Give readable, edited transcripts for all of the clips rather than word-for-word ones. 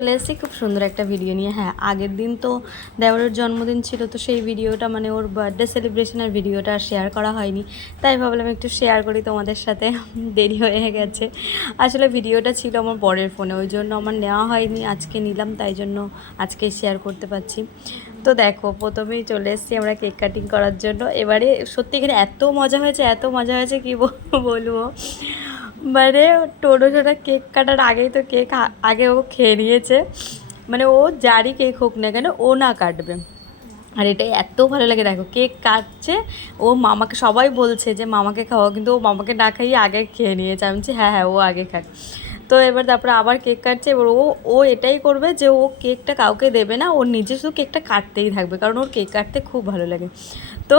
চলে এসেছি খুব সুন্দর একটা ভিডিও নিয়ে। হ্যাঁ, আগের দিন তো দেওরের জন্মদিন ছিল, তো সেই ভিডিওটা মানে ওর বার্থডে সেলিব্রেশনের ভিডিওটা শেয়ার করা হয়নি, তাই ভাবলাম একটু শেয়ার করি তোমাদের সাথে। দেরি হয়ে গেছে, আসলে ভিডিওটা ছিল আমার বরের ফোনে, ওই জন্য আমার নেওয়া হয়নি, আজকে নিলাম, তাই জন্য আজকে শেয়ার করতে পারছি। তো দেখো, প্রথমেই চলে এসেছি আমরা কেক কাটিং করার জন্য। এবারে সত্যি এখানে এত মজা হয়েছে, এত মজা হয়েছে কি বলবো। মানে টোটোটা কেক কাটার আগেই তো কেক আগে ও খেয়ে নিয়েছে। মানে ও যারই কেক হোক না কেন ও না কাটবে। আর এটাই এত ভালো লাগে, দেখো কেক কাটছে, ও মামাকে, সবাই বলছে যে মামাকে খাওয়া, কিন্তু ও মামাকে না খাইয়ে আগে খেয়ে নিয়েছে। আমি বলছি হ্যাঁ হ্যাঁ ও আগে খাক। তো এবার তারপরে আবার কেক কাটছে। এবার ও ও এটাই করবে যে ও কেকটা কাউকে দেবে না, ওর নিজে শুধু কেকটা কাটতেই থাকবে, কারণ ওর কেক কাটতে খুব ভালো লাগে। তো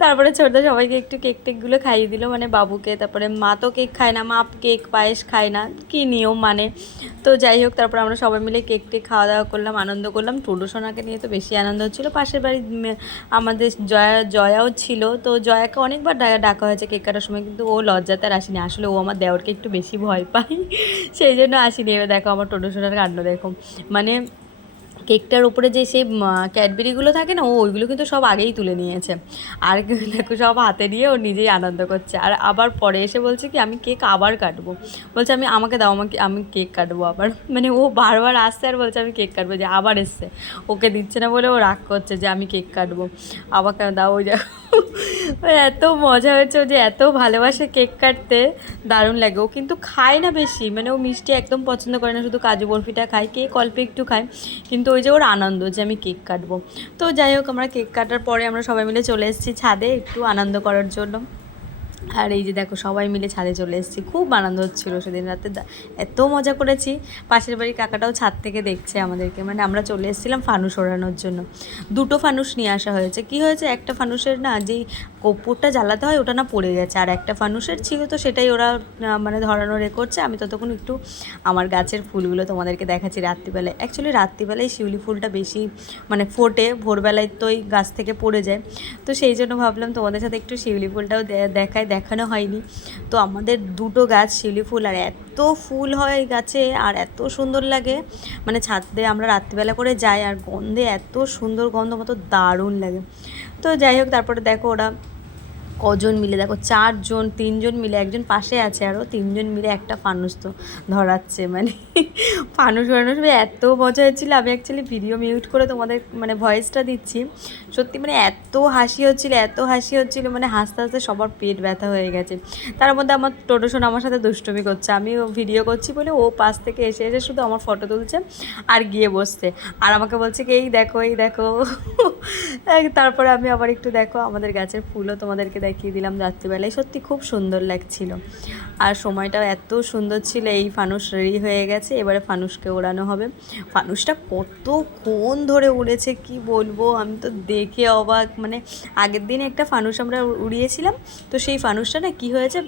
তারপরে ছোটো সবাইকে একটু কেক টেকগুলো খাইয়ে দিল, মানে বাবুকে। তারপরে মা তো কেক খায় না, মা কেক পায়েস খায় না, কী নিয়ম মানে। তো যাই হোক, তারপর আমরা সবাই মিলে কেক টেক খাওয়া দাওয়া করলাম, আনন্দ করলাম। টুডু সোনাকে নিয়ে তো বেশি আনন্দ হচ্ছিলো। পাশের বাড়ি আমাদের জয়াও ছিল, তো জয়াকে অনেকবার ডাকা হয়েছে কেক কাটার সময়, কিন্তু ও লজ্জাতে আর আসেনি। আসলে ও আমার দেওরকে একটু বেশি ভয় পায়, সেই জন্য আসেনি। এবার দেখো আমার টুডু সোনার কাণ্ড দেখো, মানে কেকটার উপরে যে সেই ক্যাডবেরিগুলো থাকে না, ও ওইগুলো কিন্তু সব আগেই তুলে নিয়েছে। আর দেখো সব হাতে নিয়ে ও নিজেই আনন্দ করছে। আর আবার পরে এসে বলছে কি আমি কেক আবার কাটবো, বলছে আমাকে দাও, আমি কেক কাটবো আবার। মানে ও বারবার আসছে আর বলছে আমি কেক কাটবো, যে আবার এসছে, ওকে দিচ্ছে না বলে ও রাগ করছে যে আমি কেক কাটবো, আমাকে দাও। ওই যা এত মজা হয়েছে, ও যে এত ভালোবাসে কেক কাটতে, দারুণ লাগে। ও কিন্তু খায় না বেশি, মানে ও মিষ্টি একদম পছন্দ করে না, শুধু কাজু বরফিটা খায়, কেক অল্প একটু খায়, কিন্তু ওই যে ওর আনন্দ যে আমি কেক কাটবো। তো যাই হোক, আমরা কেক কাটার পরে আমরা সবাই মিলে চলে এসেছি ছাদে একটু আনন্দ করার জন্য। আর এই যে দেখো সবাই মিলে ছাদে চলে এসেছি, খুব আনন্দ হচ্ছিলো সেদিন রাতে, এত মজা করেছি। পাশের বাড়ির কাকাটাও ছাদ থেকে দেখছে আমাদেরকে, মানে আমরা চলে এসেছিলাম ফানুস ওড়ানোর জন্য। দুটো ফানুস নিয়ে আসা হয়েছে। কি হয়েছে, একটা ফানুসের না যেই কর্পূরটা জ্বালাতে হয় ওটা না পড়ে গেছে, আর একটা ফানুসের ছিল, তো সেটাই ওরা মানে ধরানো করছে। আমি ততক্ষণ একটু আমার গাছের ফুলগুলো তোমাদেরকে দেখাচ্ছি রাত্রিবেলায়। অ্যাকচুয়ালি রাত্রিবেলায় শিউলি ফুলটা বেশি মানে ফোটে, ভোরবেলায় তো ওই গাছ থেকে পড়ে যায়, তো সেই জন্য ভাবলাম তোমাদের সাথে একটু শিউলি ফুলটাও দেখানো হয়নি। তো আমাদের দুটো গাছ শিউলি ফুল, আর এত ফুল হয় গাছে, আর এত সুন্দর লাগে। মানে ছাদে আমরা রাত্রিবেলা করে যাই, আর গন্ধে এত সুন্দর গন্ধ, মতো দারুণ লাগে। তো যাই হোক, তারপরে দেখো ওরা কজন মিলে, দেখো 4জন, 3জন মিলে, একজন পাশে আছে, আরও 3জন মিলে একটা ফানুস তো ধরাচ্ছে। মানে ফানুস এত মজা হচ্ছিলো। আমি অ্যাকচুয়ালি ভিডিও মিউট করে তোমাদের মানে ভয়েসটা দিচ্ছি। সত্যি মানে এত হাসি হচ্ছিলো, এত হাসি হচ্ছিলো, মানে হাসতে হাসতে সবার পেট ব্যথা হয়ে গেছে। তার মধ্যে আমার টোটো সোনা আমার সাথে দুষ্টুমি করছে, আমি ভিডিও করছি বলে ও পাশ থেকে এসে এসে শুধু আমার ফটো তুলছে আর গিয়ে বসছে, আর আমাকে বলছে কি এই দেখো এই দেখো। তারপরে আমি আবার একটু দেখো আমাদের গাছের ফুলও তোমাদেরকে দেখিয়ে দিলাম রাত্রিবেলায়, সত্যি খুব সুন্দর লাগছিল। আর সময়টাও এত সুন্দর ছিল। এই ফানুস রেডি হয়ে গেছে, এবারে ফানুসকে ওড়ানো হবে। ফানুসটা কতক্ষণ ধরে উড়েছে কি বলবো, আমি তো দেখে অবাক। মানে আগের দিন একটা ফানুস আমরা উড়িয়েছিলাম, তো সেই ফানুসটা না কী হয়েছে,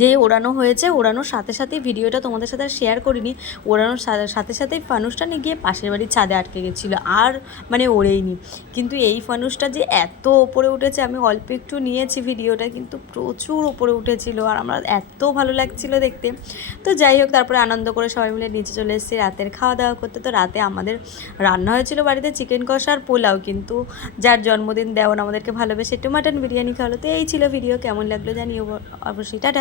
যে ওড়ানো হয়েছে, ওড়ানোর সাথে সাথেই ভিডিওটা তোমাদের সাথে শেয়ার করিনি, ওড়ানোর সাথে সাথেই ফানুসটা নিয়ে গিয়ে পাশের বাড়ির ছাদে আটকে গেছিলো, আর মানে ওড়েইনি। কিন্তু এই ফানুসটা যে এত ওপরে উঠেছে, আমি অল্প একটু নিয়েছি ভিডিওটা, কিন্তু প্রচুর ওপরে উঠেছিল, আর আমার এত ভালো লাগছিল দেখতে। তো যাই হোক, তারপরে আনন্দ করে সবাই মিলে নিচে চলে এসেছি রাতের খাওয়া দাওয়া করতে। তো রাতে আমাদের রান্না হয়েছিল বাড়িতে চিকেন কষা আর পোলাও, কিন্তু যার জন্মদিন দেওয়ান আমাদেরকে ভালোবেসে একটু মাটন বিরিয়ানি খাওয়ালো। তো এই ছিল ভিডিও, কেমন লাগলো জানিও অবশ্যই। টাটা।